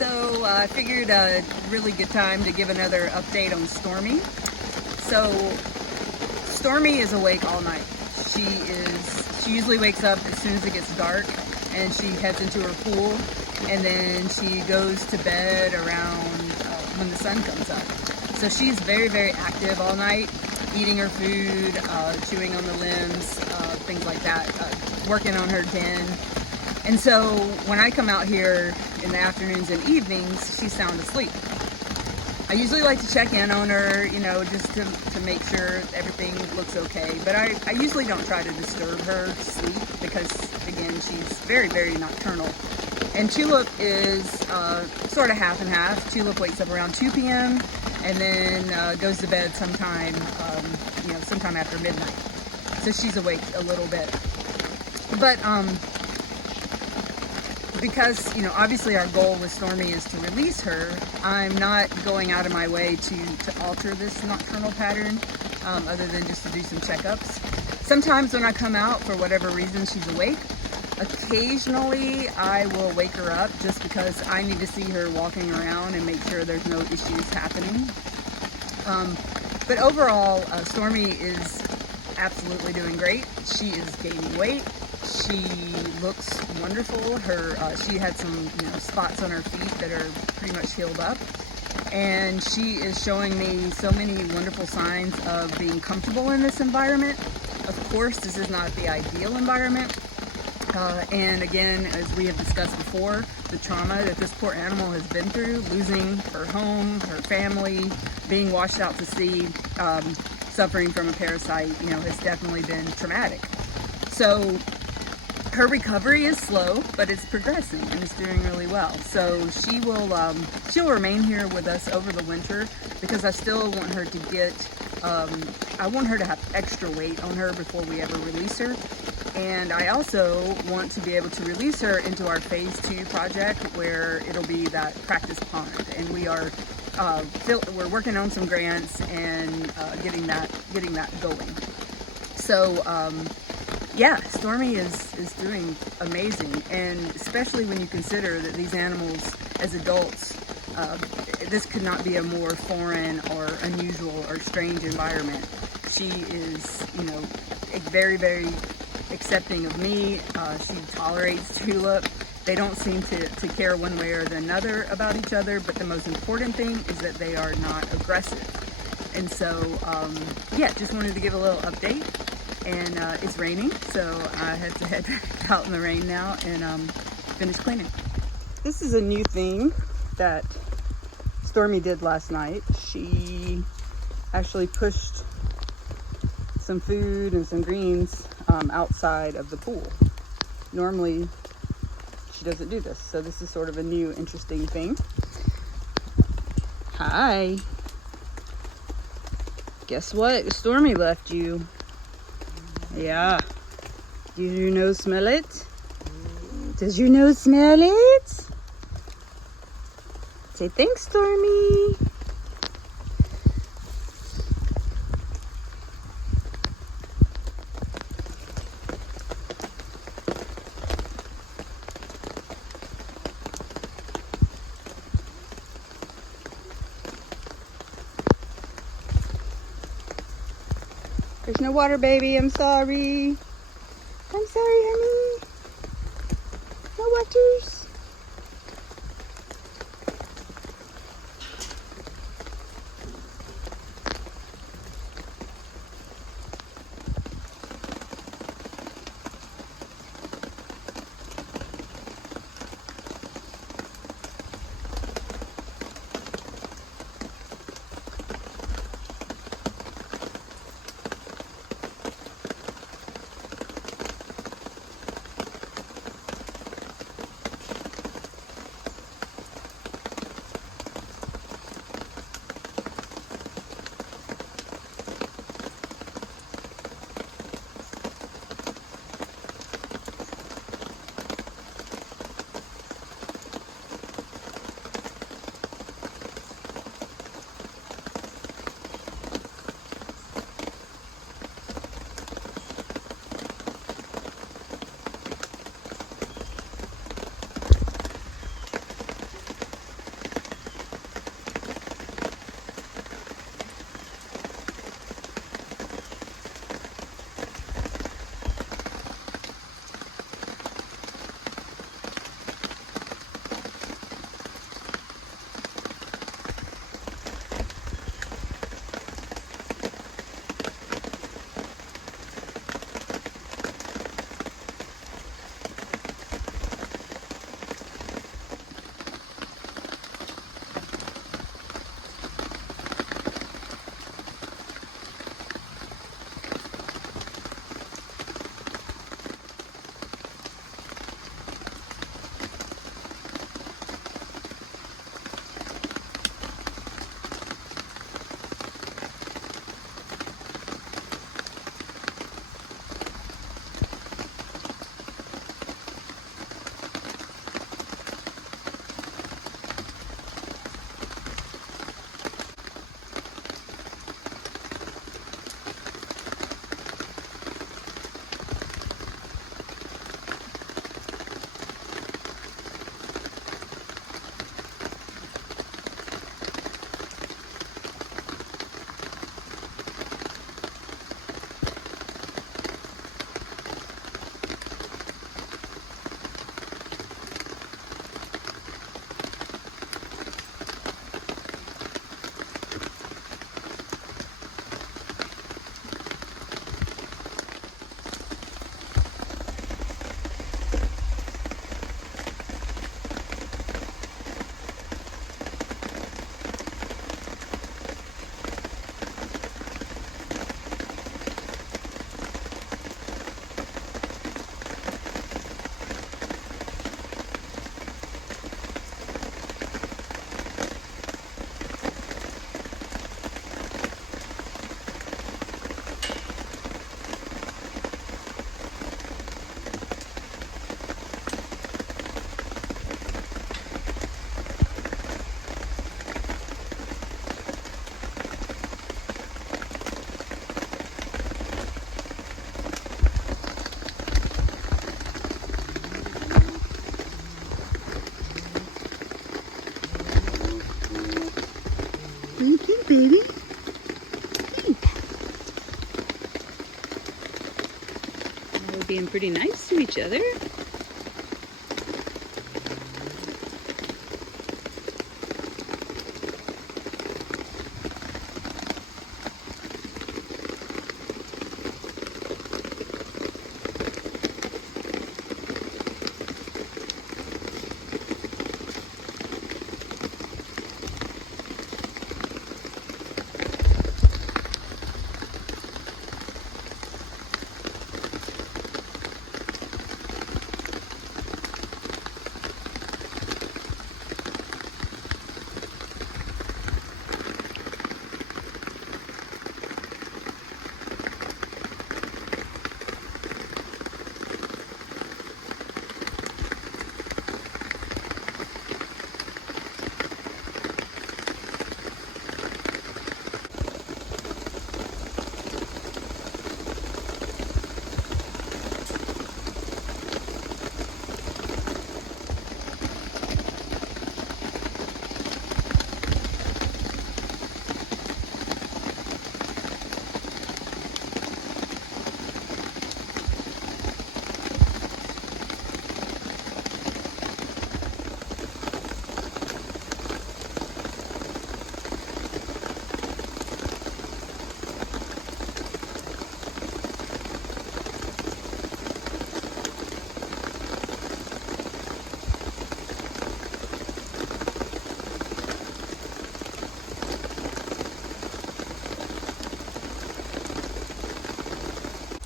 So I figured a really good time to give another update on Stormy. So Stormy is awake all night. She usually wakes up as soon as it gets dark, and she heads into her pool, and then she goes to bed around when the sun comes up. So she's very, very active all night, eating her food, chewing on the limbs, things like that, working on her den. And so when I come out here in the afternoons and evenings, she's sound asleep. I usually like to check in on her, you know, just to make sure everything looks okay. But I usually don't try to disturb her sleep because, again, she's very, very nocturnal. And Tulip is sort of half and half. Tulip wakes up around 2 p.m. and then goes to bed sometime, sometime after midnight. So she's awake a little bit. But because, obviously our goal with Stormy is to release her, I'm not going out of my way to alter this nocturnal pattern, other than just to do some checkups. Sometimes when I come out, for whatever reason, she's awake. Occasionally, I will wake her up just because I need to see her walking around and make sure there's no issues happening. But overall, Stormy is absolutely doing great. She is gaining weight. She looks wonderful. She had some spots on her feet that are pretty much healed up. And she is showing me so many wonderful signs of being comfortable in this environment. Of course, this is not the ideal environment. And again, as we have discussed before, the trauma that this poor animal has been through, losing her home, her family, being washed out to sea, suffering from a parasite, has definitely been traumatic. So her recovery is slow, but it's progressing and it's doing really well. So she'll remain here with us over the winter because I still want her to get, I want her to have extra weight on her before we ever release her. And I also want to be able to release her into our phase 2 project where it'll be that practice pond. And we're working on some grants and getting that going. So yeah, Stormy is doing amazing, and especially when you consider that these animals as adults, this could not be a more foreign or unusual or strange environment. She is, very, very accepting of me. She tolerates Tulip. They don't seem to care one way or another about each other, but the most important thing is that they are not aggressive. And so, yeah, just wanted to give a little update. And it's raining, so I had to head back out in the rain now and finish cleaning. This is a new thing that Stormy did last night. She actually pushed some food and some greens outside of the pool. Normally, she doesn't do this, so this is sort of a new, interesting thing. Hi. Guess what? Stormy left you. Yeah. Does your nose smell it? Does your nose smell it? Say thanks, Stormy. There's no water, baby. I'm sorry. I'm sorry, honey. No waters. pretty nice to each other.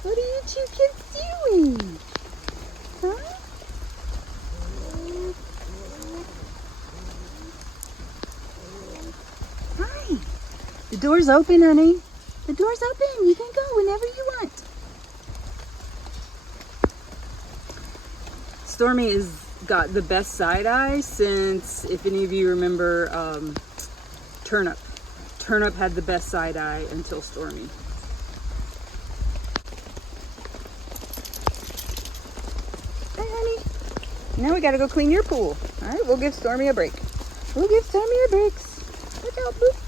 What are you two kids doing? Huh? Hi. The door's open, honey. The door's open. You can go whenever you want. Stormy has got the best side eye since, if any of you remember, Turnip. Turnip had the best side eye until Stormy. Hi, honey. Now we gotta go clean your pool. All right, we'll give Stormy a break. We'll give Stormy a break. Look out, boop.